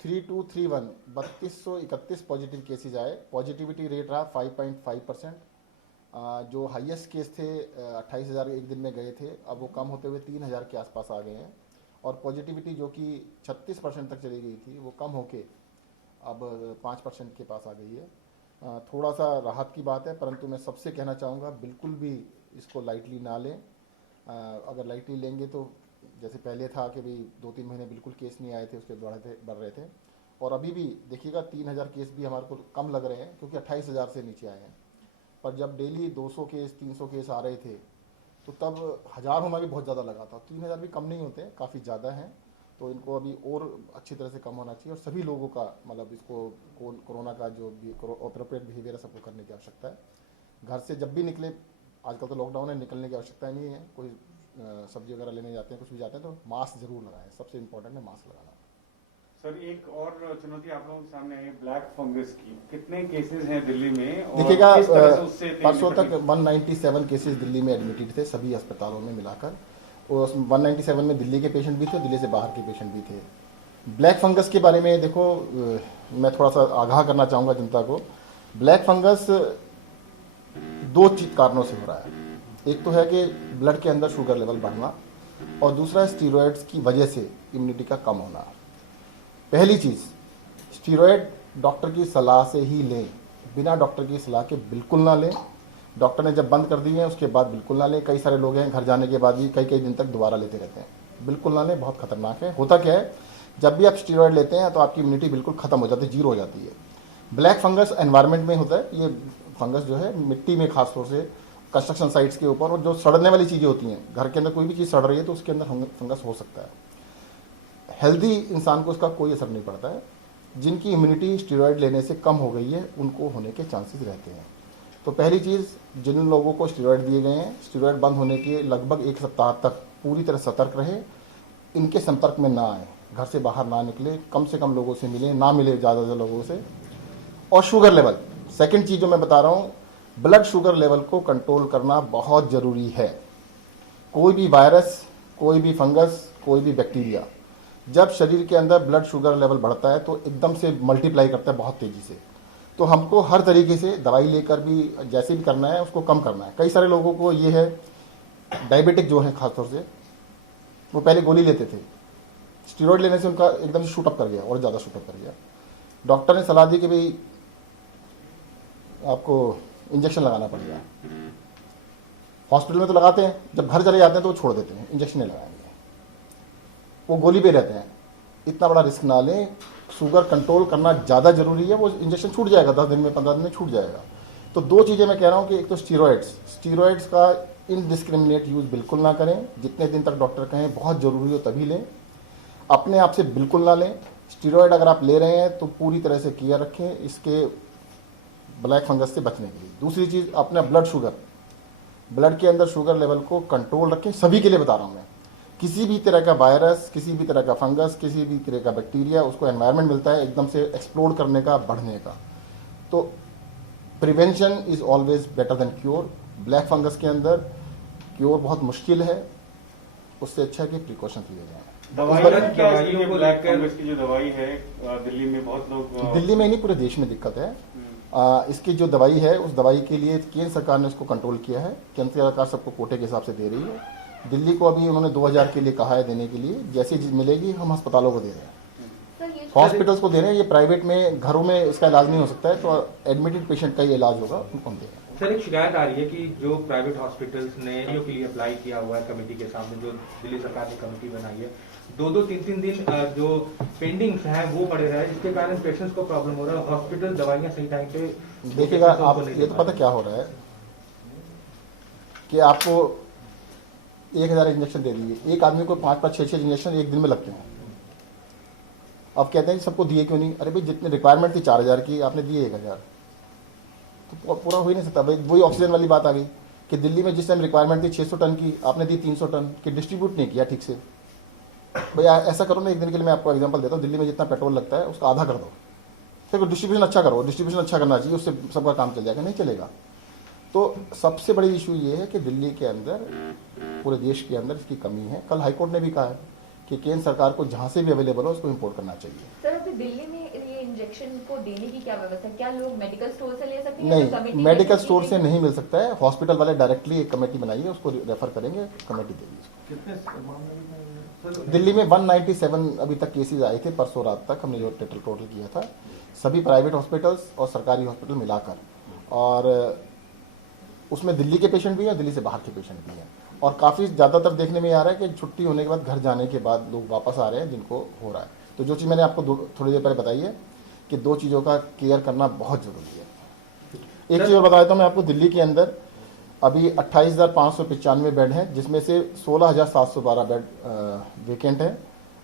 3231 3231 positive cases आए। Positivity rate रहा 5.5%। जो हाईएस्ट केस थे 28,000 एक दिन में गए थे, अब वो कम होते हुए 3,000 के आसपास आ गए हैं। और पॉजिटिविटी जो कि 36% तक चली गई थी वो कम होके अब 5% के पास आ गई है। थोड़ा सा राहत की बात है, परंतु मैं सबसे कहना चाहूँगा बिल्कुल भी इसको लाइटली ना लें। अगर लाइटली लेंगे तो जैसे पहले था कि भाई 2-3 महीने बिल्कुल केस नहीं आए थे, उसके बढ़ रहे थे। और अभी भी देखिएगा 3,000 केस भी हमारे को कम लग रहे हैं क्योंकि 28,000 से नीचे आए हैं। पर जब डेली 200 केस 300 केस आ रहे थे तो तब 1,000 होना भी बहुत ज़्यादा लगा था। 3,000 भी कम नहीं होते, काफ़ी ज़्यादा हैं। तो इनको अभी और अच्छी तरह से कम होना चाहिए और सभी लोगों का मतलब इसको कोरोना का जो भी अप्रोप्रिएट बिहेवियर है सबको करने की आवश्यकता है। घर से जब भी निकले, आजकल तो लॉकडाउन है, निकलने की आवश्यकता नहीं है। कोई सब्जी वगैरह लेने जाते हैं, कुछ भी जाते हैं, तो मास्क जरूर लगाएं। सबसे इम्पोर्टेंट है मास्क लगाना। सर, एक और चुनौती आप लोगों के सामने है ब्लैक फंगस की। कितने केसेस हैं दिल्ली में और देखिएगा किस तरह से उससे परसों तक 197 केसेस दिल्ली में एडमिटेड थे सभी अस्पतालों में मिलाकर। और 197 में दिल्ली के पेशेंट भी थे, दिल्ली से बाहर के पेशेंट भी थे। ब्लैक फंगस के बारे में देखो, मैं थोड़ा सा आगाह करना चाहूँगा जनता को। ब्लैक फंगस दो कारणों से हो रहा है। एक तो है कि ब्लड के अंदर शुगर लेवल बढ़ना और दूसरा है स्टीरॉयड्स की वजह से इम्यूनिटी का कम होना। पहली चीज़, स्टीरॉयड डॉक्टर की सलाह से ही लें, बिना डॉक्टर की सलाह के बिल्कुल ना लें। डॉक्टर ने जब बंद कर दिए हैं उसके बाद बिल्कुल ना लें। कई सारे लोग हैं घर जाने के बाद भी कई दिन तक दोबारा लेते रहते हैं। बिल्कुल ना लें, बहुत खतरनाक है। होता क्या है, जब भी आप स्टीरॉयड लेते हैं तो आपकी इम्यूनिटी बिल्कुल खत्म हो जाती है, जीरो हो जाती है। ब्लैक फंगस एनवायरनमेंट में होता है। ये फंगस जो है मिट्टी में, खासतौर से कंस्ट्रक्शन साइट्स के ऊपर, और जो सड़ने वाली चीज़ें होती हैं, घर के अंदर कोई भी चीज़ सड़ रही है तो उसके अंदर फंगस हो सकता है। हेल्दी इंसान को उसका कोई असर नहीं पड़ता है। जिनकी इम्यूनिटी स्टीरॉयड लेने से कम हो गई है उनको होने के चांसेस रहते हैं। तो पहली चीज़, जिन लोगों को स्टीरॉयड दिए गए हैं, स्टीरॉयड बंद होने के लगभग 1 सप्ताह तक पूरी तरह सतर्क रहे, इनके संपर्क में ना आए, घर से बाहर ना निकले, कम से कम लोगों से मिले, ना मिले ज़्यादा लोगों से। और शुगर लेवल, सेकंड चीज़ जो मैं बता रहा हूँ, ब्लड शुगर लेवल को कंट्रोल करना बहुत ज़रूरी है। कोई भी वायरस, कोई भी फंगस, कोई भी बैक्टीरिया जब शरीर के अंदर ब्लड शुगर लेवल बढ़ता है तो एकदम से मल्टीप्लाई करता है बहुत तेज़ी से। तो हमको हर तरीके से दवाई लेकर भी जैसे भी करना है उसको कम करना है। कई सारे लोगों को ये है, डायबिटिक जो है खासतौर से, वो पहले गोली लेते थे, स्टीरॉयड लेने से उनका एकदम से शूटअप कर गया और ज़्यादा शूटअप कर गया। डॉक्टर ने सलाह दी कि भाई आपको इंजेक्शन लगाना पड़ेगा। हॉस्पिटल में तो लगाते हैं, जब घर चले जाते हैं तो वो छोड़ देते हैं, इंजेक्शन नहीं लगाएंगे, वो गोली पे रहते हैं। इतना बड़ा रिस्क ना लें, शुगर कंट्रोल करना ज़्यादा जरूरी है। वो इंजेक्शन छूट जाएगा, 10 दिन में 15 दिन में छूट जाएगा। तो दो चीज़ें मैं कह रहा हूँ कि एक तो स्टीरॉयड्स का इनडिस्क्रिमिनेट यूज़ बिल्कुल ना करें। जितने दिन तक डॉक्टर कहें बहुत ज़रूरी हो तभी लें, अपने आप से बिल्कुल ना लें। स्टीरॉयड अगर आप ले रहे हैं तो पूरी तरह से केयर रखें इसके ब्लैक फंगस से बचने के लिए। दूसरी चीज़, अपना ब्लड के अंदर शुगर लेवल को कंट्रोल रखें। सभी के लिए बता रहा हूँ मैं। किसी भी तरह का वायरस, किसी भी तरह का फंगस, किसी भी तरह का बैक्टीरिया, उसको एनवायरनमेंट मिलता है एकदम से एक्सप्लोड करने का, बढ़ने का। तो prevention is always better than cure. Black fungus के अंदर क्योर बहुत मुश्किल है, उससे अच्छा है कि प्रिकॉशन लिए जाए। ब्लैक फंगस की जो दवाई है दिल्ली में बहुत लोग, दिल्ली में नहीं पूरे देश में दिक्कत है। इसकी जो दवाई है उस दवाई के लिए केंद्र सरकार ने उसको कंट्रोल किया है। केंद्र सरकार सबको कोटे के हिसाब से दे रही है। दिल्ली को अभी उन्होंने 2000 के लिए कहा है देने के लिए। जैसी चीज मिलेगी हम अस्पतालों को दे रहे हैं, हॉस्पिटल्स को दे रहे हैं। ये प्राइवेट में, घरों में इसका इलाज नहीं हो सकता है, तो एडमिटेड पेशेंट का ये इलाज होगा, उनको हम दे रहे हैं। सर, एक शिकायत आ रही है कि जो प्राइवेट हॉस्पिटल्स ने के लिए अप्लाई किया हुआ है कमेटी के सामने, जो दिल्ली सरकार ने कमेटी बनाई है, 2-2, 3-3 दिन जो पेंडिंग्स हैं वो पड़े रहे, जिसके कारण पेशेंट्स को प्रॉब्लम हो रहा है। हॉस्पिटल दवाइयां सही टाइम पे देखिएगा आप, ये तो पता क्या हो रहा है कि आपको 1000 इंजेक्शन दे दिए, एक आदमी को 5-5, 6-6 इंजेक्शन एक दिन में लगते हैं। अब कहते हैं सबको दिए क्यों नहीं? अरे भाई, जितने रिक्वायरमेंट थी 4000 की, आपने दिए 1000, तो पूरा हो ही नहीं सकता। भाई वही ऑक्सीजन वाली बात आ गई कि दिल्ली में जिस टाइम रिक्वायरमेंट थी 600 टन की, आपने दी 300 टन की, डिस्ट्रीब्यूट नहीं किया ठीक से। भैया ऐसा करो ना, एक दिन के लिए मैं आपको एग्जांपल देता हूँ, दिल्ली में जितना पेट्रोल लगता है उसका आधा कर दो, फिर डिस्ट्रीब्यूशन अच्छा करो। डिस्ट्रीब्यूशन अच्छा करना चाहिए, उससे सबका काम चल जाएगा। नहीं चलेगा। तो सबसे बड़ी इशू ये है कि दिल्ली के अंदर, पूरे देश के अंदर इसकी कमी है। कल हाईकोर्ट ने भी कहा है कि केंद्र सरकार को जहाँ से भी अवेलेबल हो उसको इम्पोर्ट करना चाहिए। सर अभी दिल्ली में ये इंजेक्शन को देने की क्या व्यवस्था है? क्या लोग मेडिकल स्टोर से ले सकते हैं? या नहीं, कमेटी मेडिकल गठित स्टोर की से गई? नहीं मिल सकता है, हॉस्पिटल वाले डायरेक्टली एक कमेटी बनाई है, उसको रेफर करेंगे, कमेटी देगी उसको। कितने दिल्ली में 197 अभी तक केसेस आए थे परसों रात तक, हमने जो टोटल किया था, सभी प्राइवेट हॉस्पिटल्स और सरकारी हॉस्पिटल मिलाकर, और उसमें दिल्ली के पेशेंट भी हैं, दिल्ली से बाहर के पेशेंट भी हैं, और काफ़ी ज़्यादातर देखने में आ रहा है कि छुट्टी होने के बाद घर जाने के बाद लोग वापस आ रहे हैं जिनको हो रहा है। तो जो चीज़ मैंने आपको थोड़ी देर पहले बताई है कि दो चीज़ों का केयर करना बहुत ज़रूरी है। एक चीज़ और बता देता हूँ मैं आपको, दिल्ली के अंदर अभी 28,595 बेड हैं, जिसमें से 16,712 बेड वेकेंट है,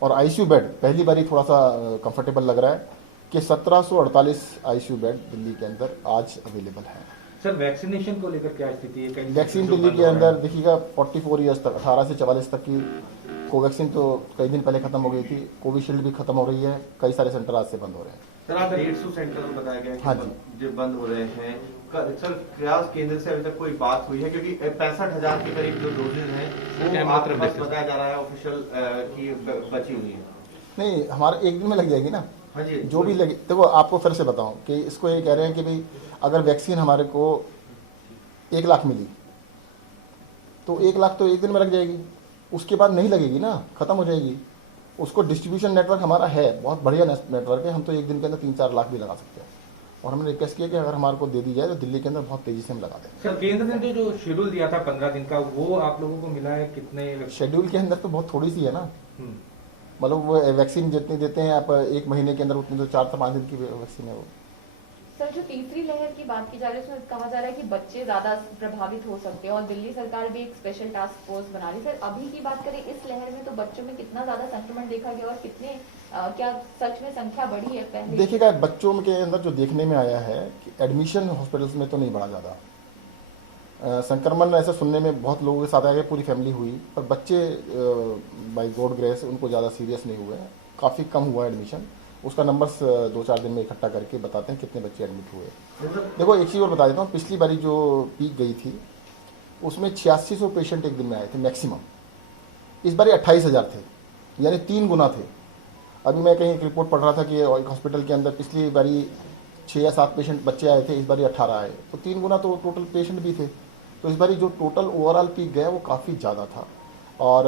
और आईसीयू बेड पहली बारी थोड़ा सा कंफर्टेबल लग रहा है कि 1748 आईसीयू बेड दिल्ली के अंदर आज अवेलेबल है। सर वैक्सीनेशन को लेकर क्या स्थिति है? कहीं वैक्सीन जो दिल्ली बंद के हो रहा अंदर है? देखिएगा 44 ईयर्स तक, 18 से 44 तक की कोवैक्सीन तो कई दिन पहले खत्म हो गई थी, कोविशील्ड भी खत्म हो रही है, कई सारे सेंटर आज से बंद हो रहे हैं। सर आप 150 सेंटर बताया गया है हाँ कि जी। जो बंद हो रहे हैं, सर क्या केंद्र से अभी तक कोई बात हुई है? क्योंकि 65,000 के करीब जो डोजेज हैं क्या वो मात्रा आपके पास बेसिस? बताया जा रहा है ऑफिशियल की बची हुई है। नहीं, हमारे एक दिन में लग जाएगी ना, हाँ जी, जो भी लगे। देखो आपको फिर से बताऊं कि इसको ये कह रहे हैं कि भाई अगर वैक्सीन हमारे को 1 लाख मिली तो 1 लाख तो एक दिन में लग जाएगी, उसके बाद नहीं लगेगी ना, खत्म हो जाएगी। उसको डिस्ट्रीब्यूशन नेटवर्क हमारा है, बहुत बढ़िया नेटवर्क है, हम तो एक दिन के अंदर 3-4 लाख भी लगा सकते हैं, और हमने रिक्वेस्ट किया कि अगर हमारे को दे दी जाए तो दिल्ली के अंदर बहुत तेजी से हम लगा दें। सर केंद्र ने जो शेड्यूल दिया था 15 दिन का, वो आप लोगों को मिला है कितने? शेड्यूल के अंदर तो बहुत थोड़ी सी है ना, हम्म। मतलब वो वैक्सीन जितनी देते हैं आप एक महीने के अंदर, उतनी तो 4 से 5 दिन की वैक्सीन है वो। सर जो तीसरी लहर की बात की जा रही है उसमें कहा जा रहा है कि बच्चे ज्यादा प्रभावित हो सकते हैं, और दिल्ली सरकार भी एक स्पेशल टास्क फोर्स बना रही है। सर अभी की बात करें इस लहर में तो बच्चों में कितना ज्यादा संक्रमण देखा गया, और कितने क्या सच में संख्या बढ़ी है पहले? देखिएगा बच्चों के अंदर जो देखने में आया है कि एडमिशन हॉस्पिटल्स में तो नहीं बढ़ा ज़्यादा, संक्रमण ऐसा सुनने में बहुत लोगों के साथ आया, पूरी फैमिली हुई, पर बच्चे बाय गॉड ग्रेस उनको ज़्यादा सीरियस नहीं हुए, काफ़ी कम हुआ एडमिशन। उसका नंबर्स 2-4 दिन में इकट्ठा करके बताते हैं कितने बच्चे एडमिट हुए। देखो एक चीज़ और बता देता हूँ, पिछली बारी जो पीक गई थी उसमें 8600 पेशेंट एक दिन में आए थे मैक्सिमम, इस बारी 28,000 थे, यानी 3 गुना थे। अभी मैं कहीं एक रिपोर्ट पढ़ रहा था कि एक हॉस्पिटल के अंदर पिछली बारी 6 या 7 पेशेंट बच्चे आए थे, इस बारी 18 आए, तो 3 गुना तो टोटल पेशेंट भी थे। तो इस बारी जो टोटल ओवरऑल पीक गया वो काफ़ी ज़्यादा था, और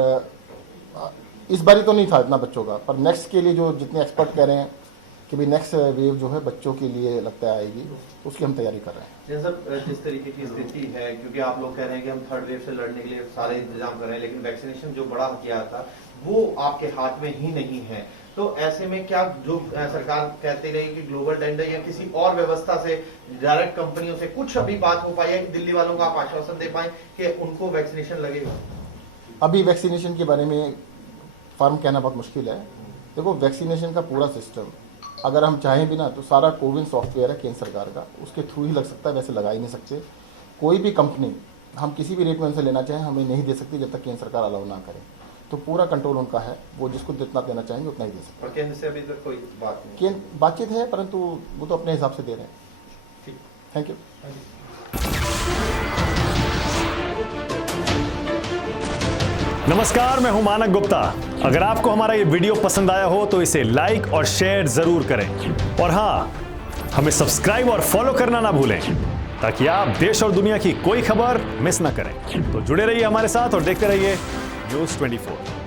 इस बारी तो नहीं था इतना बच्चों का, पर नेक्स्ट के लिए जो जितने एक्सपर्ट कह रहे हैं कि भाई नेक्स्ट वेव जो है बच्चों के लिए लगता है आएगी, तो उसकी हम तैयारी कर रहे हैं। जैसा जिस तरीके की स्थिति है, क्योंकि आप लोग कह रहे हैं कि हम थर्ड वेव से लड़ने के लिए सारे इंतजाम कर रहे हैं, लेकिन वैक्सीनेशन जो बड़ा हथियार था वो आपके हाथ में ही नहीं है, तो ऐसे में क्या जो सरकार कहती रही कि ग्लोबल टेंडर या किसी और व्यवस्था से डायरेक्ट कंपनियों से कुछ अभी बात हो पाई है कि दिल्ली वालों को आप आश्वासन दे पाए कि उनको वैक्सीनेशन लगेगा? अभी वैक्सीनेशन के बारे में फर्म कहना बहुत मुश्किल है। देखो वैक्सीनेशन का पूरा सिस्टम अगर हम चाहें भी ना तो सारा कोविन सॉफ्टवेयर है केंद्र सरकार का, उसके थ्रू ही लग सकता है, वैसे लगा ही नहीं सकते। कोई भी कंपनी हम किसी भी रेट में उनसे लेना चाहें हमें नहीं दे सकती जब तक केंद्र सरकार अलाउ ना करे, तो पूरा कंट्रोल उनका है, वो जिसको जितना देना चाहेंगे उतना ही दे सकते और केंद्र से अभी तक कोई बात नहीं? हैं। केंद्र बातचीत है परंतु वो तो अपने हिसाब से दे रहे हैं। ठीक, थैंक यू। नमस्कार, मैं हूं मानक गुप्ता। अगर आपको हमारा ये वीडियो पसंद आया हो तो इसे लाइक और शेयर जरूर करें, और हां, हमें सब्सक्राइब और फॉलो करना ना भूलें ताकि आप देश और दुनिया की कोई खबर मिस ना करें। तो जुड़े रहिए हमारे साथ और देखते रहिए News 24।